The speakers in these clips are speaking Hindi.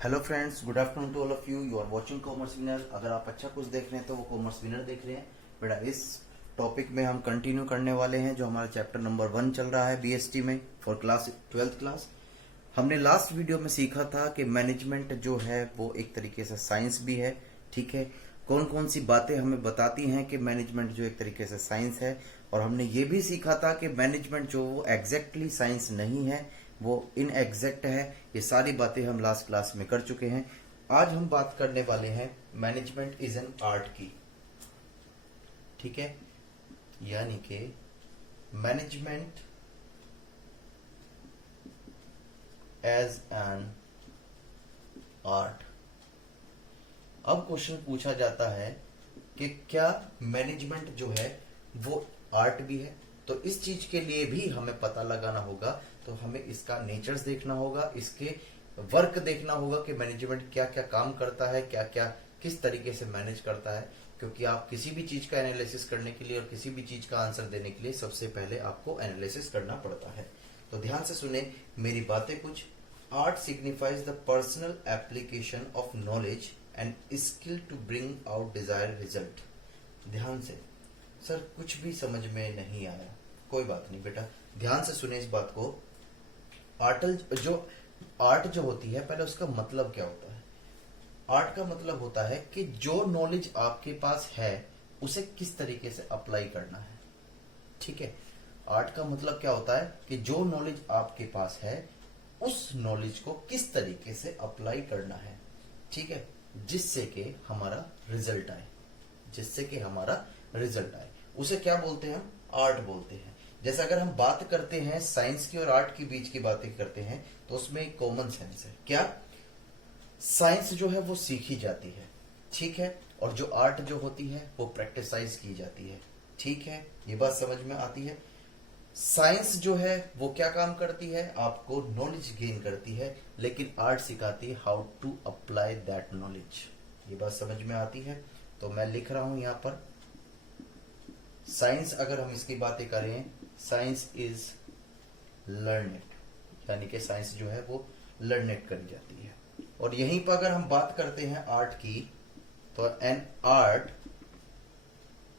Hello friends, good afternoon to all of you are watching commerce winner. अगर आप अच्छा कुछ देख रहे हैं तो वो कॉमर्स विनर देख रहे हैं। बेटा, इस टॉपिक में हम कंटिन्यू करने वाले हैं जो हमारा चैप्टर नंबर 1 चल रहा है बीएसटी में फॉर क्लास 12th क्लास। हमने लास्ट वीडियो में सीखा था कि मैनेजमेंट जो है वो एक तरीके से साइंस भी है। ठीक है, कौन कौन सी बातें हमें बताती हैं कि मैनेजमेंट जो एक तरीके से साइंस है। और हमने ये भी सीखा था कि मैनेजमेंट जो वो एग्जैक्टली साइंस नहीं है, वो इनएग्जैक्ट है। ये सारी बातें हम लास्ट क्लास में कर चुके हैं। आज हम बात करने वाले हैं मैनेजमेंट इज एन आर्ट की। ठीक है, यानी कि मैनेजमेंट एज एन आर्ट। अब क्वेश्चन पूछा जाता है कि क्या मैनेजमेंट जो है वो आर्ट भी है। तो इस चीज के लिए भी हमें पता लगाना होगा, तो हमें इसका नेचर्स देखना होगा, इसके वर्क देखना होगा कि मैनेजमेंट क्या क्या काम करता है, क्या क्या किस तरीके से मैनेज करता है। क्योंकि आप किसी भी चीज का एनालिसिस करने के लिए और किसी भी चीज का आंसर देने के लिए सबसे पहले आपको एनालिसिस करना पड़ता है। तो ध्यान से सुने मेरी बातें कुछ। Art signifies the personal application of knowledge and skill to bring out desired result. ध्यान से। सर कुछ भी समझ में नहीं आया, कोई बात नहीं बेटा, ध्यान से सुने इस बात को। आर्ट जो होती है, पहले उसका मतलब क्या होता है। आर्ट का मतलब होता है कि जो नॉलेज आपके पास है उसे किस तरीके से अप्लाई करना है। ठीक है, आर्ट का मतलब क्या होता है कि जो नॉलेज आपके पास है उस नॉलेज को किस तरीके से अप्लाई करना है। ठीक है, जिससे कि हमारा रिजल्ट आए, जिससे कि हमारा रिजल्ट आए, उसे क्या बोलते हैं हम? आर्ट बोलते हैं। जैसे अगर हम बात करते हैं साइंस की और आर्ट के बीच की बातें करते हैं तो उसमें एक कॉमन सेंस है। क्या? साइंस जो है वो सीखी जाती है, ठीक है, और जो आर्ट जो होती है वो प्रैक्टिसाइज की जाती है। ठीक है, ये बात समझ में आती है। साइंस जो है वो क्या काम करती है? आपको नॉलेज गेन करती है, लेकिन आर्ट सिखाती है how to apply that knowledge. ये बात समझ में आती है। तो मैं लिख रहा हूं यहां पर साइंस, अगर हम इसकी बातें करें, साइंस इज लर्नेड, यानी कि साइंस जो है वो लर्नेड करी जाती है। और यहीं पर अगर हम बात करते हैं आर्ट की, तो एन आर्ट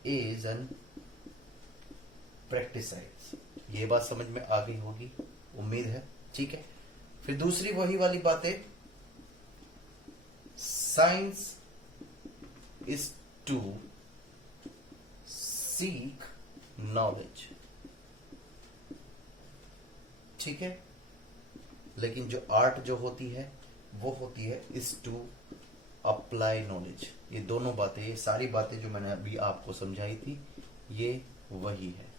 इज एन प्रैक्टिसाइज। ये बात समझ में आ गई होगी, उम्मीद है। ठीक है, फिर दूसरी वही वाली बातें, science is to seek knowledge. ठीक है, लेकिन जो आर्ट जो होती है वो होती है इज टू अप्लाई नॉलेज। ये दोनों बातें, ये सारी बातें जो मैंने अभी आपको समझाई थी, ये वही है।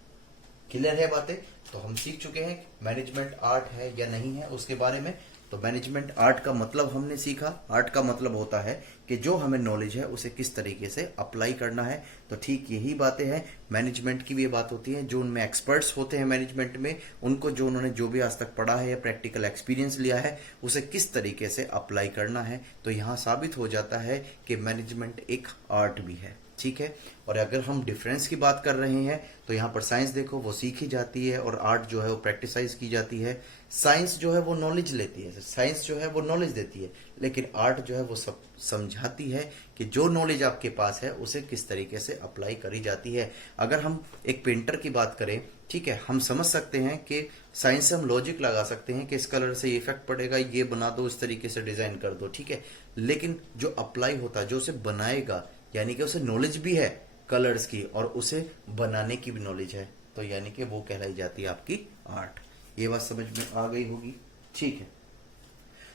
क्लियर है बातें? तो हम सीख चुके हैं मैनेजमेंट आर्ट है या नहीं है उसके बारे में। तो मैनेजमेंट आर्ट का मतलब हमने सीखा। आर्ट का मतलब होता है कि जो हमें नॉलेज है उसे किस तरीके से अप्लाई करना है। तो ठीक यही बातें हैं मैनेजमेंट की भी ये बात होती है। जो उनमें एक्सपर्ट्स होते हैं मैनेजमेंट में, उनको जो उन्होंने जो भी आज तक पढ़ा है या प्रैक्टिकल एक्सपीरियंस लिया है उसे किस तरीके से अप्लाई करना है। तो यहाँ साबित हो जाता है कि मैनेजमेंट एक आर्ट भी है। ठीक है, और अगर हम डिफरेंस की बात कर रहे हैं तो यहाँ पर साइंस देखो वो सीखी जाती है और आर्ट जो है वो प्रैक्टिसाइज की जाती है। साइंस जो है वो नॉलेज लेती है, साइंस जो है वो नॉलेज देती है, लेकिन आर्ट जो है वो सब समझाती है कि जो नॉलेज आपके पास है उसे किस तरीके से अप्लाई करी जाती है। अगर हम एक पेंटर की बात करें, ठीक है, हम समझ सकते हैं कि साइंस से हम लॉजिक लगा सकते हैं कि इस कलर से ये इफेक्ट पड़ेगा, ये बना दो, इस तरीके से डिजाइन कर दो। ठीक है, लेकिन जो अप्लाई होता है, जो उसे बनाएगा, यानी कि उसे नॉलेज भी है कलर्स की और उसे बनाने की भी नॉलेज है, तो यानी कि वो कहलाई जाती है आपकी आर्ट। ये बात समझ में आ गई होगी। ठीक है,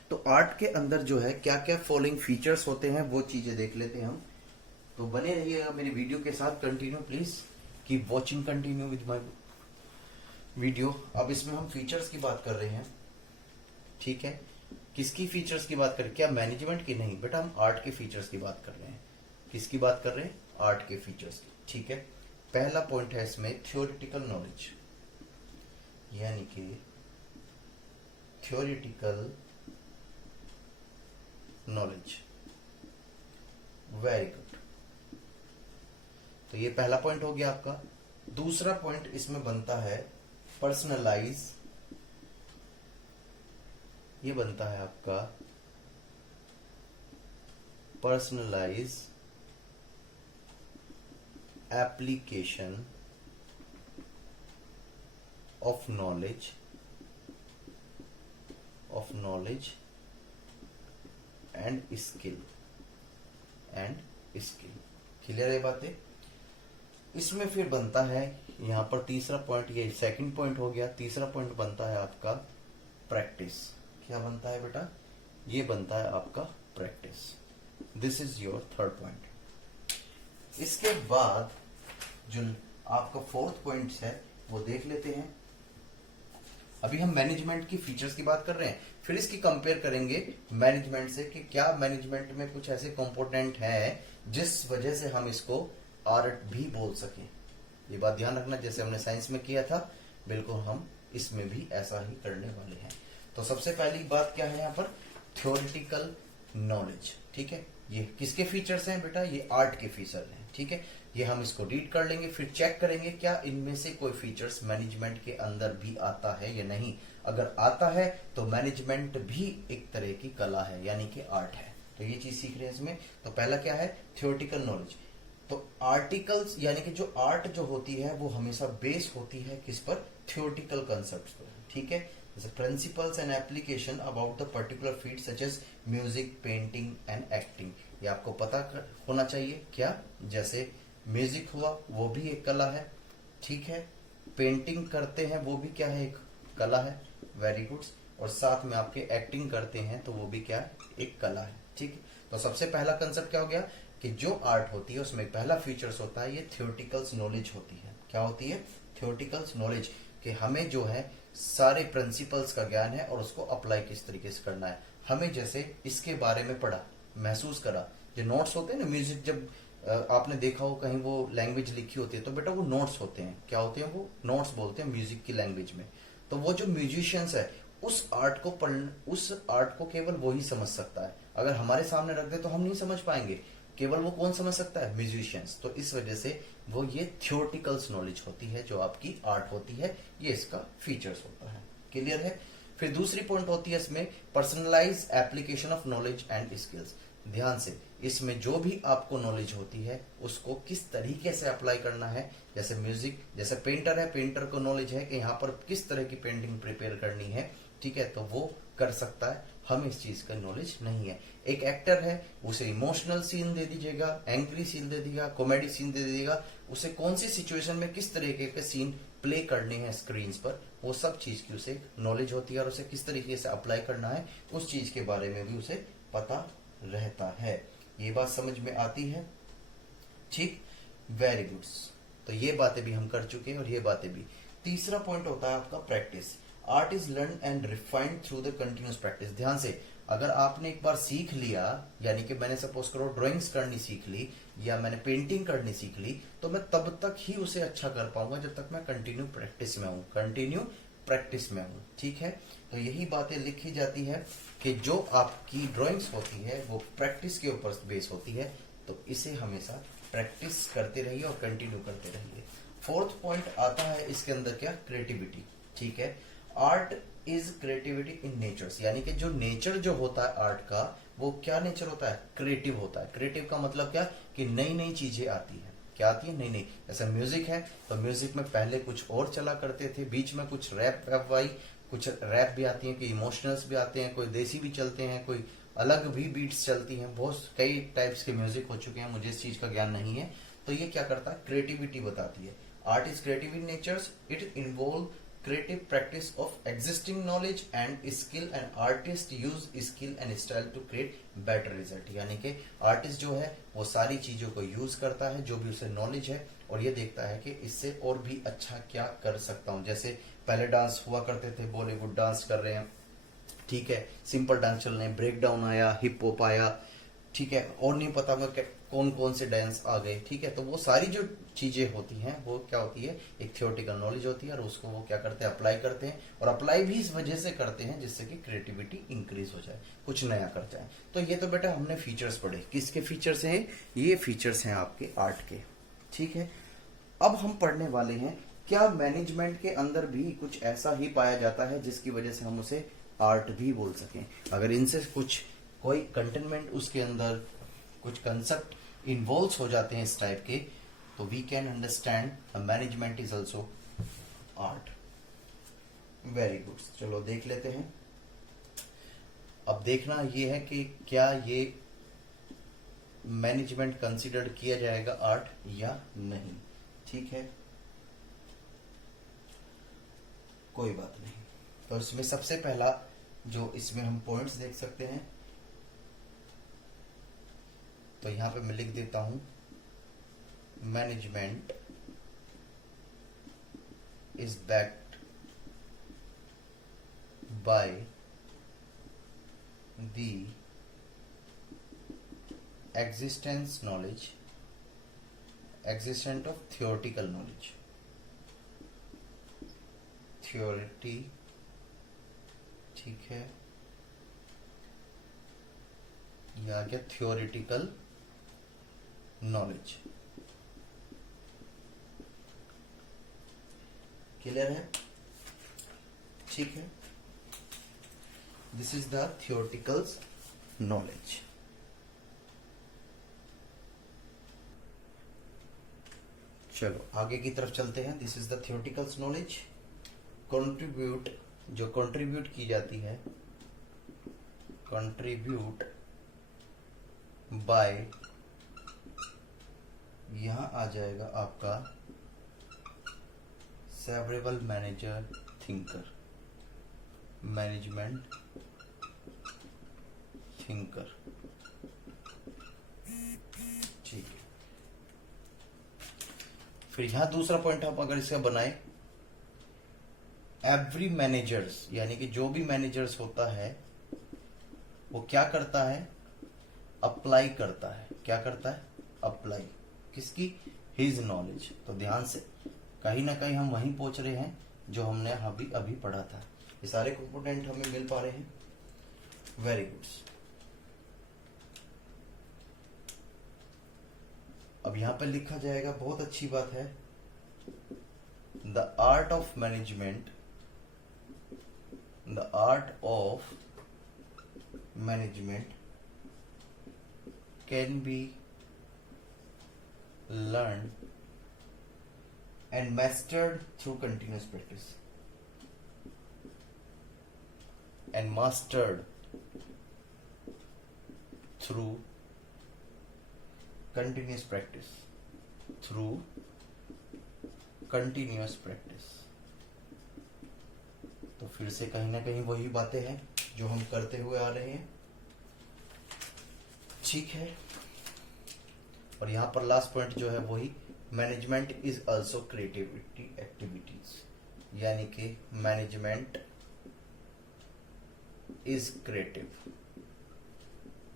तो आर्ट के अंदर जो है क्या क्या फॉलोइंग फीचर्स होते हैं वो चीजें देख लेते हैं हम। तो बने रहिएगा मेरी वीडियो के साथ, continue please keep watching, continue with my video. अब इसमें हम फीचर्स की बात कर रहे हैं। ठीक है, किसकी फीचर्स की बात करें? क्या मैनेजमेंट की? नहीं बेटा, हम आर्ट के फीचर्स की बात कर रहे हैं। किसकी बात कर रहे हैं? आर्ट के फीचर्स की। ठीक है, पहला पॉइंट है इसमें थ्योरेटिकल नॉलेज, यानी कि थ्योरेटिकल नॉलेज। वेरी गुड, तो ये पहला पॉइंट हो गया आपका। दूसरा पॉइंट इसमें बनता है पर्सनलाइज, ये बनता है आपका personalise application of knowledge and skill clear है बातें। इसमें फिर बनता है यहां पर तीसरा पॉइंट, ये सेकंड पॉइंट हो गया। तीसरा पॉइंट बनता है आपका प्रैक्टिस। क्या बनता है बेटा? ये बनता है आपका practice. This is your third point. इसके बाद जो आपका फोर्थ पॉइंट है वो देख लेते हैं। अभी हम मैनेजमेंट की फीचर्स की बात कर रहे हैं, फिर इसकी कंपेयर करेंगे मैनेजमेंट से कि क्या मैनेजमेंट में कुछ ऐसे कंपोनेंट है जिस वजह से हम इसको आर्ट भी बोल सकें। ये बात ध्यान रखना, जैसे हमने साइंस में किया था बिल्कुल हम इसमें भी ऐसा ही करने वाले हैं। तो सबसे पहली बात क्या है यहाँ पर? Theoretical knowledge. ठीक है, ये किसके फीचर्स हैं बेटा? ये आर्ट के फीचर हैं। ठीक है, ये हम इसको रीड कर लेंगे, फिर चेक करेंगे क्या इनमें से कोई फीचर्स मैनेजमेंट के अंदर भी आता है या नहीं। अगर आता है तो मैनेजमेंट भी एक तरह की कला है, यानी कि आर्ट है। तो ये चीज सीख रहे हैं इसमें। तो पहला क्या है? Theoretical knowledge. तो आर्टिकल्स यानी कि जो आर्ट जो होती है वो हमेशा बेस होती है किस पर? थ्योरेटिकल कंसेप्ट पर। ठीक है, जैसे principles and application about the particular field such as music, painting and acting. ये आपको पता होना चाहिए। क्या? जैसे म्यूजिक हुआ वो भी एक कला है। ठीक है, पेंटिंग करते हैं वो भी क्या है? एक कला है। Very good. और साथ में आपके एक्टिंग करते हैं तो वो भी क्या है? एक कला है। ठीक है, तो सबसे पहला कंसेप्ट क्या हो गया कि जो आर्ट होती है उसमें पहला फीचर्स होता है ये थ्योरेटिकल्स नॉलेज होती है। क्या होती है? थ्योरेटिकल्स नॉलेज, कि हमें जो है सारे प्रिंसिपल्स का ज्ञान है और उसको अप्लाई किस तरीके से करना है। हमें जैसे इसके बारे में पढ़ा, महसूस करा। जो नोट्स होते हैं ना म्यूजिक, जब आपने देखा हो कहीं वो लैंग्वेज लिखी होती है तो बेटा वो नोट्स होते हैं। क्या होते हैं वो? नोट्स बोलते हैं म्यूजिक की लैंग्वेज में। तो वो जो म्यूजिशियंस है उस आर्ट को केवल वो ही समझ सकता है। अगर हमारे सामने रख दे तो हम नहीं समझ पाएंगे। केवल वो कौन समझ सकता है? म्यूजिशियंस। तो इस वजह से वो ये थ्योरेटिकल्स नॉलेज होती है जो आपकी आर्ट होती है, ये इसका फीचर्स होता है। क्लियर है? फिर दूसरी पॉइंट होती है इसमें personalise application of knowledge and skills. ध्यान से, इसमें जो भी आपको नॉलेज होती है उसको किस तरीके से अप्लाई करना है। जैसे म्यूजिक, जैसे पेंटर है, पेंटर को नॉलेज है कि यहाँ पर किस तरह की पेंटिंग प्रिपेयर करनी है। ठीक है, तो वो कर सकता है, हमें इस चीज का नॉलेज नहीं है। एक एक्टर है, उसे इमोशनल सीन दे दीजिएगा, एंग्री सीन दे दीजिएगा, कॉमेडी सीन दे दीजिएगा, उसे कौन सी सिचुएशन में किस तरीके के सीन प्ले करने हैं स्क्रीन पर, वो सब चीज की उसे नॉलेज होती है। और उसे किस तरीके से अप्लाई करना है उस चीज के बारे में भी उसे पता रहता है। ये बात समझ में आती है? ठीक, वेरी गुड। तो ये बातें भी हम कर चुके हैं और ये बातें भी। तीसरा पॉइंट होता है आपका practice. Art is learn and refined through the continuous practice. ध्यान से, अगर आपने एक बार सीख लिया, यानी कि मैंने सपोज करो ड्राइंग्स करनी सीख ली या मैंने पेंटिंग करनी सीख ली, तो मैं तब तक ही उसे अच्छा कर पाऊंगा जब तक मैं कंटिन्यू प्रैक्टिस में हूं, कंटिन्यू प्रैक्टिस में हूं। ठीक है, तो यही बातें लिखी जाती है कि जो आपकी ड्राइंग्स होती है वो प्रैक्टिस के ऊपर बेस होती है। तो इसे हमेशा प्रैक्टिस करते रहिए और कंटिन्यू करते रहिए। फोर्थ पॉइंट आता है इसके अंदर क्या? क्रिएटिविटी। ठीक है, art is creativity in nature's, यानी कि जो नेचर जो होता है आर्ट का, वो क्या नेचर होता है? क्रिएटिव होता है। क्रिएटिव का मतलब क्या? कि नई नई चीजें आती है। क्या आती है? नई नई। जैसे म्यूजिक है तो म्यूजिक में पहले कुछ और चला करते थे, बीच में कुछ रैप वाई, कुछ रैप भी आती है, कोई इमोशनल्स भी आते हैं, कोई देसी भी चलते हैं, कोई अलग भी बीट्स चलती हैं। बहुत कई टाइप्स के म्यूजिक हो चुके हैं, मुझे इस चीज का ज्ञान नहीं है। तो ये क्या करता है? क्रिएटिविटी बताती है। Art is creative in nature's, it involve creative practice of existing knowledge and skill and artist use skill and style to create better result। यानी कि आर्टिस्ट जो है वो सारी चीजों को यूज करता है जो भी उसे नॉलेज है और ये देखता है कि इससे और भी अच्छा क्या कर सकता हूं। जैसे पहले डांस हुआ करते थे, बॉलीवुड डांस कर रहे हैं, ठीक है, सिंपल डांस चल रहे हैं, ब्रेक डाउन आया, हिप हॉप आया, ठीक है, और नहीं पता मैं कौन कौन से डांस आ गए। ठीक है, तो वो सारी जो चीजें होती हैं वो क्या होती है? एक थियोरेटिकल नॉलेज होती है और उसको वो क्या करते हैं? अप्लाई करते हैं। और अप्लाई भी इस वजह से करते हैं जिससे कि क्रिएटिविटी इंक्रीज हो जाए, कुछ नया कर जाए। तो ये तो बेटा हमने फीचर्स पढ़े। किसके फीचर्स हैं? ये फीचर्स हैं आपके आर्ट के। ठीक है, अब हम पढ़ने वाले हैं क्या मैनेजमेंट के अंदर भी कुछ ऐसा ही पाया जाता है जिसकी वजह से हम उसे आर्ट भी बोल सकें। अगर इनसे कुछ कोई कंटेनमेंट उसके अंदर कुछ कंसेप्ट इन्वॉल्व हो जाते हैं इस टाइप के, तो we can understand management is also art. Very good, चलो देख लेते हैं। अब देखना ये है कि क्या ये मैनेजमेंट कंसिडर किया जाएगा आर्ट या नहीं। ठीक है, कोई बात नहीं। तो इसमें सबसे पहला जो इसमें हम पॉइंट्स देख सकते हैं, तो यहां पे मैं लिख देता हूं management is backed by the existence of theoretical knowledge, थ्योरिटी, ठीक है, ये आ गया थ्योरिटिकल नॉलेज। क्लियर है? ठीक है, this is the theoretical knowledge. चलो आगे की तरफ चलते हैं। This is the theoretical knowledge. Contribute, जो कंट्रीब्यूट की जाती है, कंट्रीब्यूट बाय, यहां आ जाएगा आपका सेवरेबल मैनेजर थिंकर, मैनेजमेंट थिंकर। ठीक है, फिर यहां दूसरा पॉइंट हम अगर इसका बनाए, एवरी मैनेजर्स, यानी कि जो भी मैनेजर्स होता है वो क्या करता है, अप्लाई करता है। क्या करता है? अप्लाई। किसकी? His knowledge. तो ध्यान से, कहीं ना कहीं हम वहीं पहुंच रहे हैं जो हमने अभी अभी पढ़ा था। ये सारे कंपोनेंट हमें मिल पा रहे हैं। Very good. अब यहां पे लिखा जाएगा, बहुत अच्छी बात है, the art of management, the art of management can be learn and mastered through continuous practice, and mastered through continuous practice, through continuous practice। तो फिर से कहीं ना कहीं वही बातें हैं जो हम करते हुए आ रहे हैं। ठीक है, और यहां पर लास्ट पॉइंट जो है वही, management is also creativity activities, यानी कि मैनेजमेंट इज क्रिएटिव,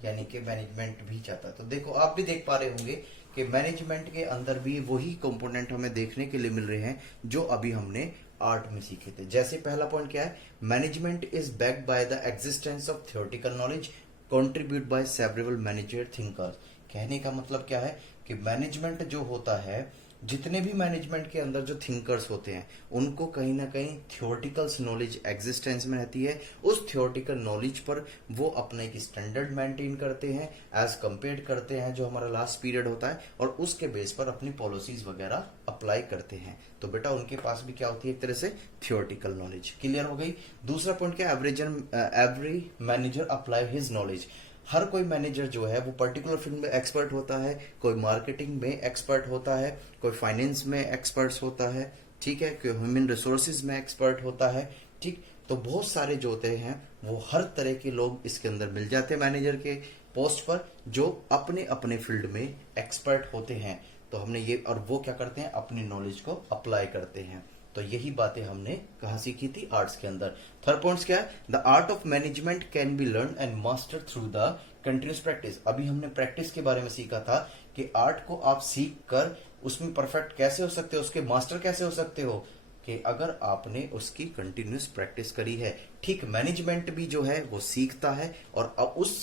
यानी कि मैनेजमेंट भी चाहता है। तो देखो, आप भी देख पा रहे होंगे कि मैनेजमेंट के अंदर भी वही कंपोनेंट हमें देखने के लिए मिल रहे हैं जो अभी हमने आर्ट में सीखे थे। जैसे पहला पॉइंट क्या है, management is backed by the existence of theoretical knowledge, contribute by several manager thinkers. कहने का मतलब क्या है कि मैनेजमेंट जो होता है, जितने भी मैनेजमेंट के अंदर जो थिंकर्स होते हैं, उनको कहीं ना कहीं थ्योरेटिकल नॉलेज एग्जिस्टेंस में रहती है। उस थ्योरेटिकल नॉलेज पर वो अपने एक स्टैंडर्ड मेंटेन करते हैं, एज कंपेयर करते हैं जो हमारा लास्ट पीरियड होता है, और उसके बेस पर अपनी पॉलिसीज वगैरह अप्लाई करते हैं। तो बेटा उनके पास भी क्या होती है, एक तरह से थ्योरेटिकल नॉलेज। क्लियर हो गई। दूसरा पॉइंट क्या, every manager apply his knowledge. हर कोई मैनेजर जो है वो पर्टिकुलर फील्ड में एक्सपर्ट होता है। कोई मार्केटिंग में एक्सपर्ट होता है, कोई फाइनेंस में एक्सपर्ट होता है, ठीक है, कोई ह्यूमन रिसोर्सेज में एक्सपर्ट होता है। ठीक, तो बहुत सारे जो होते हैं वो हर तरह के लोग इसके अंदर मिल जाते हैं मैनेजर के पोस्ट पर, जो अपने अपने फील्ड में एक्सपर्ट होते हैं। तो हमने ये, और वो क्या करते हैं, अपनी नॉलेज को अप्लाई करते हैं। तो यही बातें हमने कहा सीखी थी, आर्ट्स के अंदर। थर्ड पॉइंट क्या है, the art of management can be learn and master through the continuous practice. अभी हमने प्रैक्टिस के बारे में सीखा था कि आर्ट को आप सीख कर उसमें परफेक्ट कैसे हो सकते हो, उसके मास्टर कैसे हो सकते हो, कि अगर आपने उसकी कंटिन्यूस प्रैक्टिस करी है। ठीक, मैनेजमेंट भी जो है वो सीखता है, और अब उस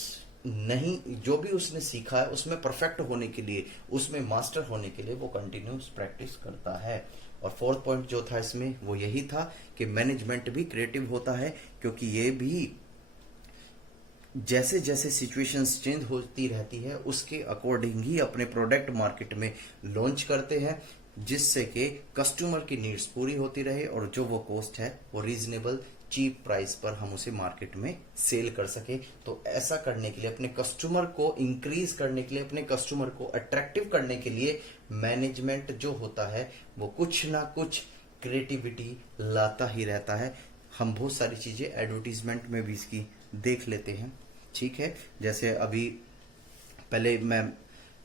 नहीं, जो भी उसने सीखा है उसमें परफेक्ट होने के लिए, उसमें मास्टर होने के लिए वो कंटिन्यूस प्रैक्टिस करता है। और फोर्थ पॉइंट जो था इसमें वो यही था कि मैनेजमेंट भी क्रिएटिव होता है, क्योंकि ये भी जैसे जैसे सिचुएशंस चेंज होती रहती है उसके अकॉर्डिंग ही अपने प्रोडक्ट मार्केट में लॉन्च करते हैं, जिससे कि कस्टमर की नीड्स पूरी होती रहे और जो वो कॉस्ट है वो रीजनेबल चीप प्राइस पर हम उसे मार्केट में सेल कर सके। तो ऐसा करने के लिए, अपने कस्टमर को इंक्रीज करने के लिए, अपने कस्टमर को अट्रैक्टिव करने के लिए मैनेजमेंट जो होता है वो कुछ ना कुछ क्रिएटिविटी लाता ही रहता है। हम बहुत सारी चीजें एडवर्टीजमेंट में भी इसकी देख लेते हैं, ठीक है। जैसे अभी पहले मैं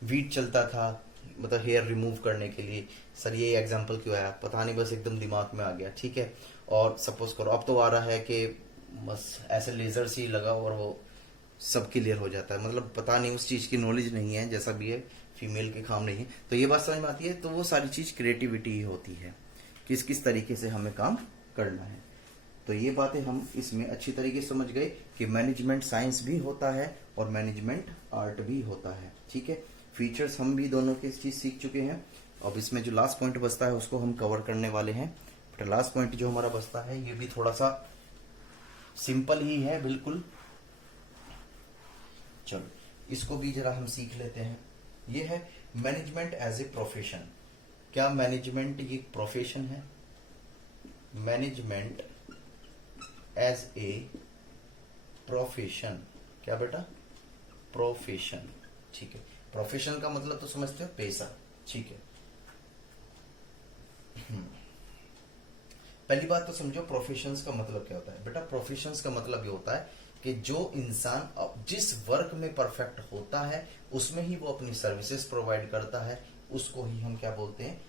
वीट चलता था, मतलब हेयर रिमूव करने के लिए। सर ये एग्जांपल क्यों आया पता नहीं, बस एकदम दिमाग में आ गया, ठीक है। और सपोज करो अब तो आ रहा है कि बस ऐसे लेजर से ही लगाओ और वो सब क्लियर हो जाता है। मतलब पता नहीं, उस चीज की नॉलेज नहीं है, जैसा भी है फीमेल के काम नहीं है, तो ये बात समझ में आती है। तो वो सारी चीज क्रिएटिविटी ही होती है, किस किस तरीके से हमें काम करना है। तो ये बातें हम इसमें अच्छी तरीके से समझ गए कि मैनेजमेंट साइंस भी होता है और मैनेजमेंट आर्ट भी होता है, ठीक है। फीचर्स हम भी दोनों के चीज सीख चुके हैं। अब इसमें जो लास्ट पॉइंट बचता है उसको हम कवर करने वाले हैं। बट लास्ट पॉइंट जो हमारा बचता है ये भी थोड़ा सा सिंपल ही है बिल्कुल। चलो इसको भी जरा हम सीख लेते हैं। ये है मैनेजमेंट एज ए प्रोफेशन। क्या मैनेजमेंट ये प्रोफेशन है? Management as a profession. क्या बेटा? प्रोफेशन, ठीक है। प्रोफेशन का मतलब तो समझते हो, पेशा, ठीक है। पहली बात तो समझो प्रोफेशंस का मतलब क्या होता है। बेटा प्रोफेशंस का मतलब ये होता है कि जो इंसान जिस वर्क में परफेक्ट होता है उसमें ही वो अपनी सर्विसेज प्रोवाइड करता है, उसको ही हम क्या बोलते हैं?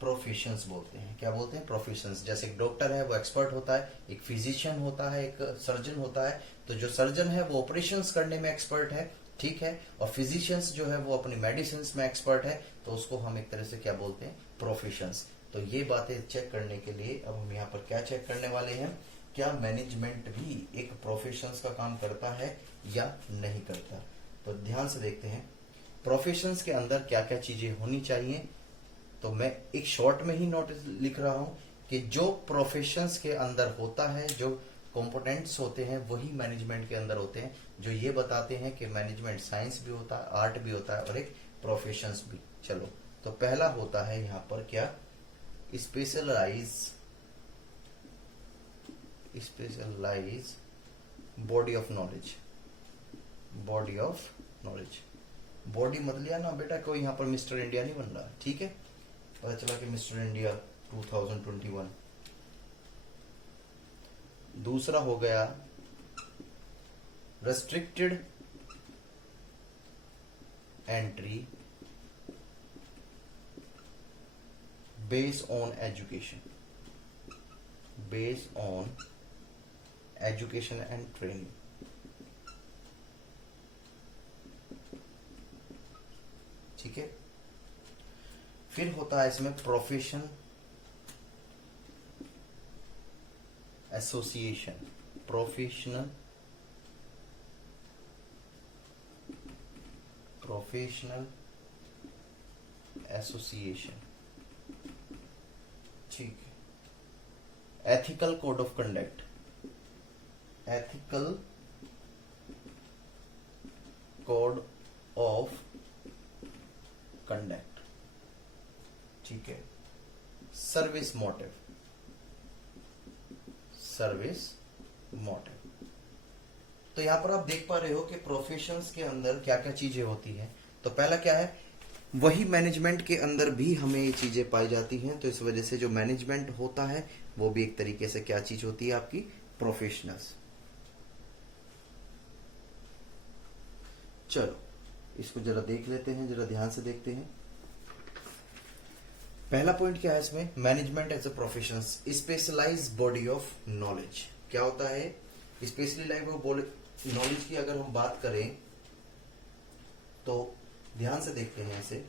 प्रोफेशंस बोलते हैं। क्या बोलते हैं? प्रोफेशंस। जैसे एक डॉक्टर है वो एक्सपर्ट होता है, एक फिजिशियन होता है, एक सर्जन होता है। तो जो सर्जन है वो ऑपरेशंस करने में एक्सपर्ट है, ठीक है। और फिजिशियंस जो है वो अपनी मेडिसिन में एक्सपर्ट है, तो उसको हम एक तरह से क्या बोलते हैं? प्रोफेशंस। तो ये बातें चेक करने के लिए अब हम यहाँ पर क्या चेक करने वाले हैं, क्या मैनेजमेंट भी एक प्रोफेशंस का काम करता है या नहीं करता। तो ध्यान से देखते हैं प्रोफेशंस के अंदर क्या क्या चीजें होनी चाहिए। तो मैं एक शॉर्ट में ही नोट लिख रहा हूं कि जो प्रोफेशंस के अंदर होता है, जो कंपोनेंट्स होते हैं वही मैनेजमेंट के अंदर होते हैं, जो ये बताते हैं कि मैनेजमेंट साइंस भी होता है, आर्ट भी होता है और एक प्रोफेशंस भी। चलो तो पहला होता है यहां पर क्या? Specialise body of knowledge. Body of knowledge, body मत लिया ना बेटा कोई यहाँ पर मिस्टर इंडिया नहीं बन रहा, ठीक है। पता चला कि मिस्टर इंडिया 2021। दूसरा हो गया restricted entry based on education. Based on education and training, ठीक है। फिर होता है इसमें प्रोफेशन एसोसिएशन। प्रोफेशनल एसोसिएशन, ठीक है। Ethical code of conduct. Ethical code of conduct, ठीक है। Service motive. Service motive. तो यहां पर आप देख पा रहे हो कि प्रोफेशंस के अंदर क्या क्या चीजें होती हैं। तो पहला क्या है? वही मैनेजमेंट के अंदर भी हमें ये चीजें पाई जाती हैं। तो इस वजह से जो मैनेजमेंट होता है वो भी एक तरीके से क्या चीज होती है? आपकी प्रोफेशनल्स। चलो इसको जरा देख लेते हैं, जरा ध्यान से देखते हैं। पहला पॉइंट क्या है इसमें? Management as a profession, specialise body of knowledge. क्या होता है स्पेशलाइज नॉलेज की अगर हम बात करें तो ध्यान से देखते हैं इसे।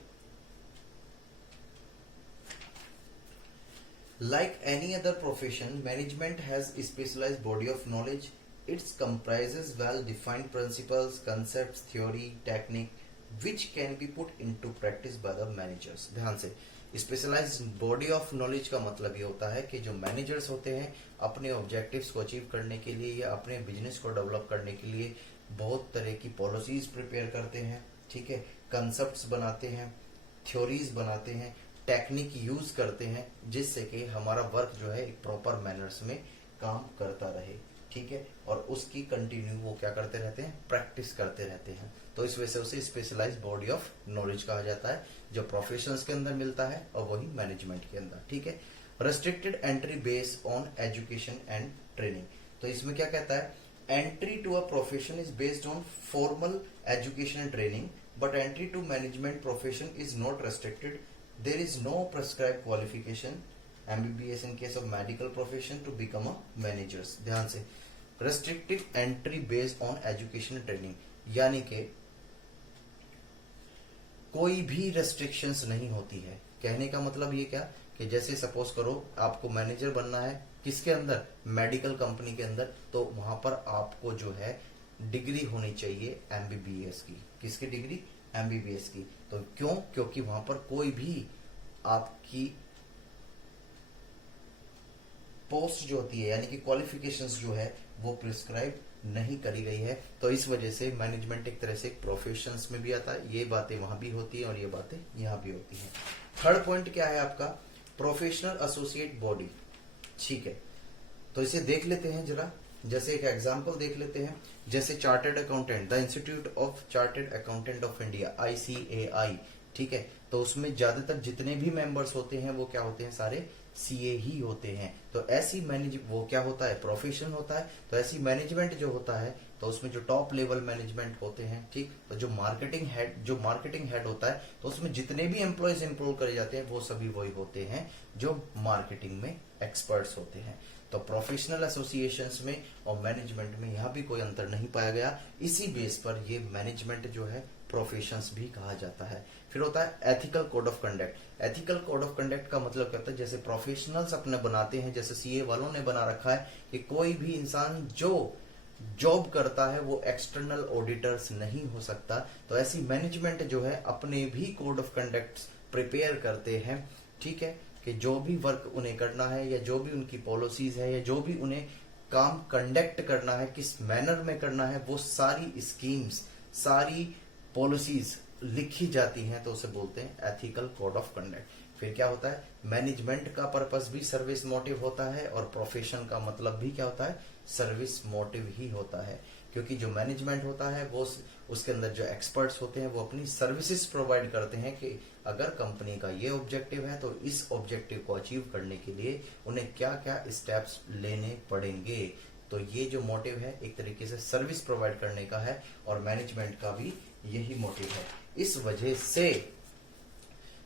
Like any other profession, management has specialised body of knowledge. It comprises well-defined principles, concepts, theory, technique, which can be put into practice by the managers. ध्यान से, स्पेशलाइज्ड बॉडी ऑफ नॉलेज का मतलब ये होता है कि जो मैनेजर्स होते हैं अपने ऑब्जेक्टिव्स को अचीव करने के लिए या अपने बिजनेस को डेवलप करने के लिए बहुत तरह की पॉलिसीज प्रिपेयर करते हैं, ठीक है, कंसेप्ट्स बनाते हैं, थ्योरीज बनाते हैं, टेक्निक यूज करते हैं, जिससे कि हमारा वर्क जो है एक प्रॉपर मैनर्स में काम करता रहे, ठीक है, और उसकी कंटिन्यू वो क्या करते रहते हैं, प्रैक्टिस करते रहते हैं। तो इस वजह से उसे स्पेशलाइज्ड बॉडी ऑफ नॉलेज कहा जाता है, जो प्रोफेशंस के अंदर मिलता है और वही मैनेजमेंट के अंदर, ठीक है। Restricted entry based on education and training, तो इसमें क्या कहता है, entry to a profession is based on formal education and training, but entry to management profession is not restricted, there is no prescribe qualification MBBS in case of medical profession to become a managers। ध्यान से, restricted entry based on education and training, यानी कि कोई भी रेस्ट्रिक्शंस नहीं होती है। कहने का मतलब ये क्या कि जैसे सपोज करो आपको मैनेजर बनना है किसके अंदर, मेडिकल कंपनी के अंदर, तो वहां पर आपको जो है डिग्री होनी चाहिए MBBS की। किसकी डिग्री, MBBS की। तो क्यों, क्योंकि वहां पर कोई भी आपकी पोस्ट जो होती है यानी कि क्वालिफिकेशंस जो है वो प्रिस्क्राइब नहीं करी गई है। तो इस वजह से मैनेजमेंट एक तरह से प्रोफेशंस में भी आता है, ये बातें वहां भी होती है और ये बातें यहां भी होती है। थर्ड पॉइंट क्या है आपका, प्रोफेशनल एसोसिएट बॉडी, ठीक है। तो इसे देख लेते हैं जरा, जैसे एक एग्जांपल देख लेते हैं, जैसे chartered accountant, the institute of chartered accountant of India ICAI, ठीक है। तो उसमें ज्यादातर जितने भी मेंबर्स होते हैं वो क्या होते हैं, सारे CA ही होते हैं। तो ऐसी वो क्या होता है, प्रोफेशन होता है। तो ऐसी मैनेजमेंट जो होता है, तो उसमें जो टॉप लेवल मैनेजमेंट होते हैं, ठीक, तो जो मार्केटिंग हेड होता है, तो उसमें जितने भी एम्प्लॉयज एम्प्लॉय करे जाते हैं वो सभी वही होते हैं जो मार्केटिंग में एक्सपर्ट्स होते हैं। तो प्रोफेशनल एसोसिएशंस में और मैनेजमेंट में यहाँ भी कोई अंतर नहीं पाया गया। इसी बेस पर ये मैनेजमेंट जो है प्रोफेशंस भी कहा जाता है। फिर होता है ethical code of conduct. Ethical code of conduct का मतलब क्या होता है, जैसे प्रोफेशनल्स अपने बनाते हैं, जैसे CA वालों ने बना रखा है कि कोई भी इंसान जो जॉब करता है वो एक्सटर्नल ऑडिटर्स नहीं हो सकता। तो ऐसी मैनेजमेंट जो है अपने भी कोड ऑफ कंडक्ट प्रिपेयर करते हैं, ठीक है, कि जो भी वर्क उन्हें करना है या जो भी उनकी पॉलिसीज है या जो भी उन्हें काम कंडक्ट करना है, किस मैनर में करना है, वो सारी स्कीम्स, सारी पॉलिसीज लिखी जाती हैं। तो उसे बोलते हैं एथिकल कोड ऑफ कंडक्ट। फिर क्या होता है, मैनेजमेंट का पर्पस भी सर्विस मोटिव होता है और प्रोफेशन का मतलब भी क्या होता है, सर्विस मोटिव ही होता है। क्योंकि जो मैनेजमेंट होता है वो उसके अंदर जो एक्सपर्ट्स होते हैं वो अपनी सर्विसेज प्रोवाइड करते हैं कि अगर कंपनी का ये ऑब्जेक्टिव है तो इस ऑब्जेक्टिव को अचीव करने के लिए उन्हें क्या क्या स्टेप्स लेने पड़ेंगे। तो ये जो मोटिव है एक तरीके से सर्विस प्रोवाइड करने का है और मैनेजमेंट का भी यही मोटिव है। इस वजह से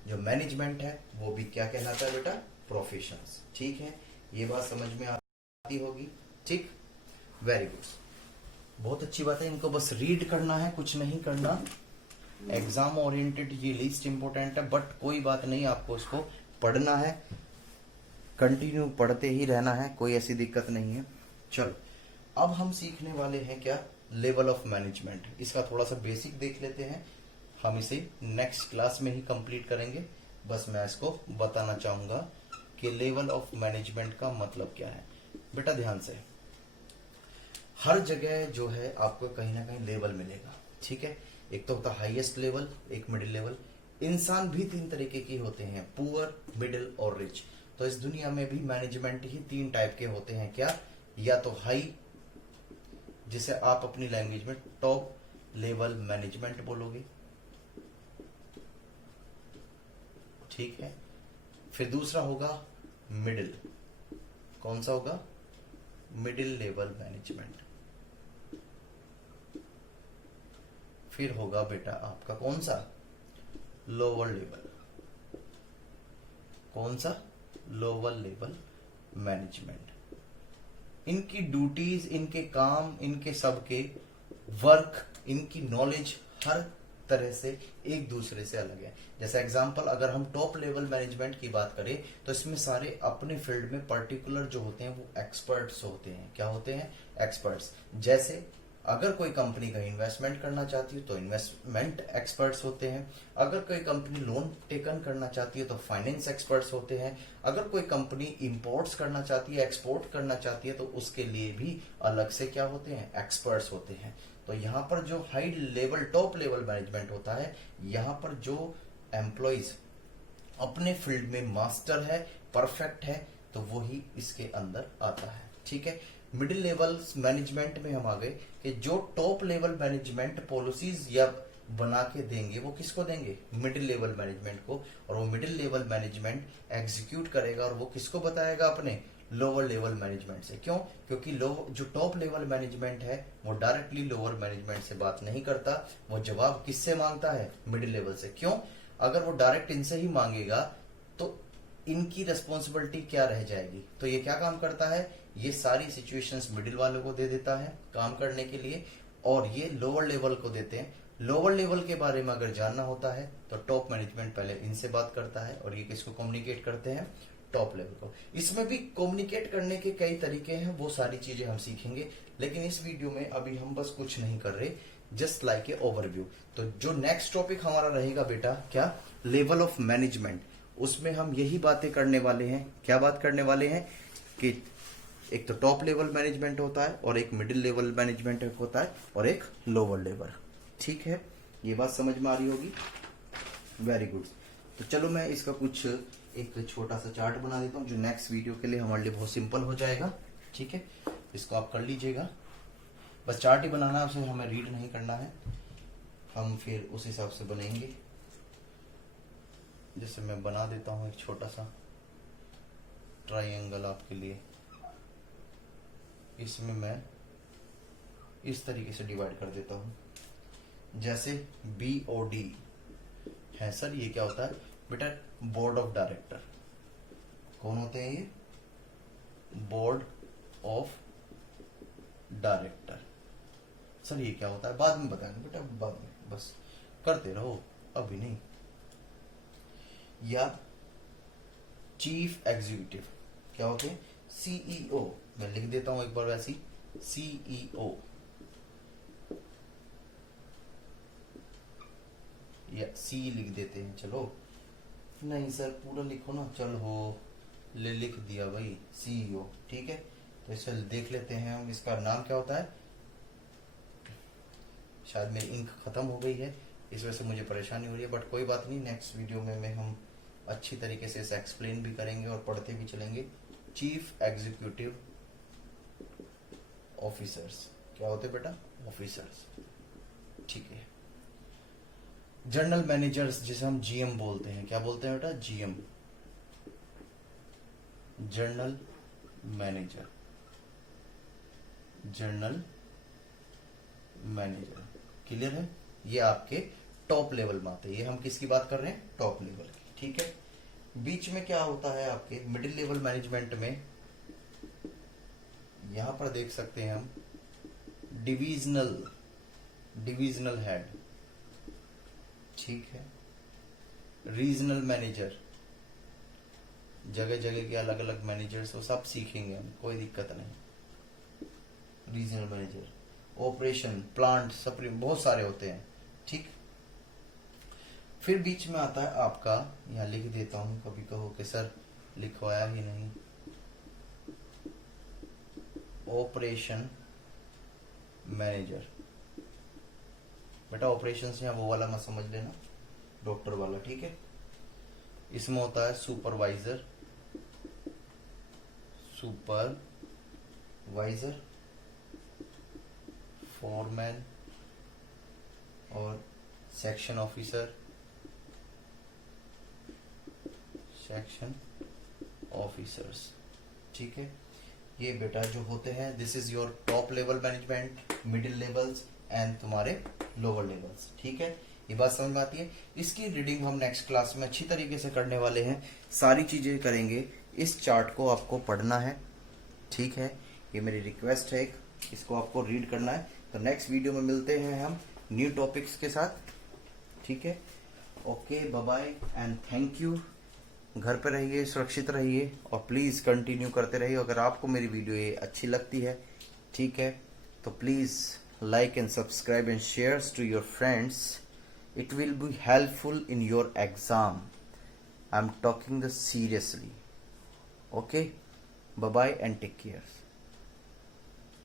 जो मैनेजमेंट है वो भी क्या कहलाता है बेटा, प्रोफेशंस। ठीक है, ये बात समझ में आती होगी, ठीक, वेरी गुड, बहुत अच्छी बात है। इनको बस रीड करना है, कुछ नहीं करना। एग्जाम ओरिएंटेड ये लीस्ट इंपोर्टेंट है, बट कोई बात नहीं, आपको इसको पढ़ना है, कंटिन्यू पढ़ते ही रहना है, कोई ऐसी दिक्कत नहीं है। चलो अब हम सीखने वाले हैं क्या, लेवल ऑफ मैनेजमेंट। इसका थोड़ा सा बेसिक देख लेते हैं, हम इसे नेक्स्ट क्लास में ही कंप्लीट करेंगे। बस मैं इसको बताना चाहूंगा कि लेवल ऑफ मैनेजमेंट का मतलब क्या है। बेटा ध्यान से, हर जगह जो है आपको कहीं ना कहीं लेवल मिलेगा, ठीक है। एक तो होता है हाईएस्ट लेवल, एक मिडिल लेवल। इंसान भी तीन तरीके के होते हैं, पुअर, मिडिल और रिच। तो इस दुनिया में भी मैनेजमेंट ही तीन टाइप के होते हैं, क्या, या तो हाई, जिसे आप अपनी लैंग्वेज में टॉप लेवल मैनेजमेंट बोलोगे, ठीक है। फिर दूसरा होगा मिडिल, कौन सा होगा, मिडिल लेवल मैनेजमेंट। फिर होगा बेटा आपका कौन सा, लोअर लेवल, कौन सा, लोअर लेवल मैनेजमेंट। इनकी ड्यूटीज, इनके काम, इनके सबके वर्क, इनकी नॉलेज हर तरह से एक दूसरे से अलग है। जैसे एग्जांपल अगर हम टॉप लेवल मैनेजमेंट की बात करें तो इसमें सारे अपने फील्ड में पर्टिकुलर जो होते हैं वो एक्सपर्ट्स होते हैं। क्या होते हैं, एक्सपर्ट्स। जैसे अगर कोई कंपनी का इन्वेस्टमेंट करना चाहती है तो इन्वेस्टमेंट एक्सपर्ट्स होते हैं। अगर कोई कंपनी लोन टेकन करना चाहती है तो फाइनेंस एक्सपर्ट्स होते हैं। अगर कोई कंपनी इंपोर्ट्स करना चाहती है, एक्सपोर्ट करना चाहती है, तो उसके लिए भी अलग से क्या होते हैं, एक्सपर्ट्स होते हैं। तो यहाँ पर जो high level top level management होता है, यहाँ पर जो एम्प्लॉइज अपने फील्ड में मास्टर है, परफेक्ट है, तो वो ही इसके अंदर आता है। ठीक है, मिडिल लेवल मैनेजमेंट में हम आ गए कि जो टॉप लेवल मैनेजमेंट पॉलिसीज या बना के देंगे वो किसको देंगे, मिडिल लेवल मैनेजमेंट को, और वो मिडिल लेवल मैनेजमेंट एग्जीक्यूट करेगा और वो किसको बताएगा, अपने लोअर लेवल मैनेजमेंट से। क्यों? क्योंकि जो टॉप लेवल मैनेजमेंट है वो डायरेक्टली लोअर मैनेजमेंट से बात नहीं करता, वो जवाब किससे मांगता है, मिडिल लेवल से। क्यों? अगर वो डायरेक्ट इनसे ही मांगेगा तो इनकी रेस्पॉन्सिबिलिटी क्या रह जाएगी। तो ये क्या काम करता है, ये सारी सिचुएशंस मिडिल वालों को दे देता है काम करने के लिए, और ये लोअर लेवल को देते हैं। लोअर लेवल के बारे में अगर जानना होता है तो टॉप मैनेजमेंट पहले इनसे बात करता है, और ये किसको कम्युनिकेट करते हैं, टॉप लेवल को। इसमें भी कम्युनिकेट करने के कई तरीके हैं, वो सारी चीजें हम सीखेंगे, लेकिन इस वीडियो में अभी हम बस कुछ नहीं कर रहे, जस्ट लाइक ए ओवरव्यू। तो जो नेक्स्ट टॉपिक हमारा रहेगा बेटा, क्या, लेवल ऑफ मैनेजमेंट, उसमें हम यही बातें करने वाले हैं। क्या बात करने वाले हैं कि एक तो टॉप लेवल मैनेजमेंट होता है, और एक मिडिल लेवल मैनेजमेंट होता है, और एक लोअर लेवल। ठीक है, ये बात समझ में आ रही होगी, वेरी गुड। तो चलो मैं इसका कुछ एक छोटा सा चार्ट बना देता हूँ जो नेक्स्ट वीडियो के लिए हमारे लिए बहुत सिंपल हो जाएगा। ठीक है, इसको आप कर लीजिएगा, बस चार्ट ही बनाना है, उसे हमें रीड नहीं करना है, हम फिर उस हिसाब से बनेंगे। जैसे मैं बना देता हूँ एक छोटा सा ट्राइंगल आपके लिए, इसमें मैं इस तरीके से डिवाइड कर देता हूँ, जैसे BOD है। सर ये क्या होता है बेटा, बोर्ड ऑफ डायरेक्टर। कौन होते हैं ये, बोर्ड ऑफ डायरेक्टर। सर ये क्या होता है, बाद में बताएंगे बेटा, बाद में, बस करते रहो, अभी नहीं। या चीफ एग्जीक्यूटिव क्या होते हैं, CEO। मैं लिख देता हूं एक बार वैसी, CEO या C लिख देते हैं। चलो नहीं सर पूरा लिखो ना, चलो लिख दिया भाई, CEO। ठीक है, तो इसे देख लेते हैं हम, इसका नाम क्या होता है। शायद मेरी इंक खत्म हो गई है, इस वजह से मुझे परेशानी हो रही है, बट कोई बात नहीं, नेक्स्ट वीडियो में हम अच्छी तरीके से इसे एक्सप्लेन भी करेंगे और पढ़ते भी चलेंगे। चीफ एग्जीक्यूटिव ऑफिसर्स क्या होते बेटा, ऑफिसर्स। ठीक है, जनरल मैनेजर्स जिसे हम GM बोलते हैं, क्या बोलते हैं बेटा, GM, general manager, general manager. Clear है, ये आपके टॉप लेवल में आते हैं। ये हम किसकी बात कर रहे हैं, टॉप लेवल की। ठीक है, बीच में क्या होता है आपके मिडिल लेवल मैनेजमेंट में, यहां पर देख सकते हैं हम डिविजनल हेड। ठीक है, रीजनल मैनेजर, जगह जगह के अलग अलग मैनेजर्स, वो सब सीखेंगे हम, कोई दिक्कत नहीं। Regional manager, operation, plant, supreme, बहुत सारे होते हैं। ठीक, फिर बीच में आता है आपका, यहां लिख देता हूं, कभी कहो कि सर लिखवाया ही नहीं, ऑपरेशन मैनेजर। बेटा ऑपरेशन से वो वाला मत समझ लेना, डॉक्टर वाला। ठीक है, इसमें होता है सुपरवाइजर, फोरमैन और सेक्शन ऑफिसर, सेक्शन ऑफिसर्स। ठीक है, ये बेटा जो होते हैं, this is your top level management, middle levels and तुम्हारे लोअर लेवल्स। ठीक है, ये बात समझ में आती है। इसकी रीडिंग हम नेक्स्ट क्लास में अच्छी तरीके से करने वाले हैं, सारी चीजें करेंगे। इस चार्ट को आपको पढ़ना है। ठीक है, ये मेरी रिक्वेस्ट है, इसको आपको रीड करना है। तो नेक्स्ट वीडियो में मिलते हैं हम न्यू टॉपिक्स के साथ। ठीक है, okay, bye bye and thank you. घर पे रहिए, सुरक्षित रहिए, और प्लीज कंटिन्यू करते रहिए। अगर आपको मेरी वीडियो ये अच्छी लगती है, ठीक है, तो please like and subscribe and shares to your friends. It will be helpful in your exam. I'm talking this seriously. Okay, bye bye and take care.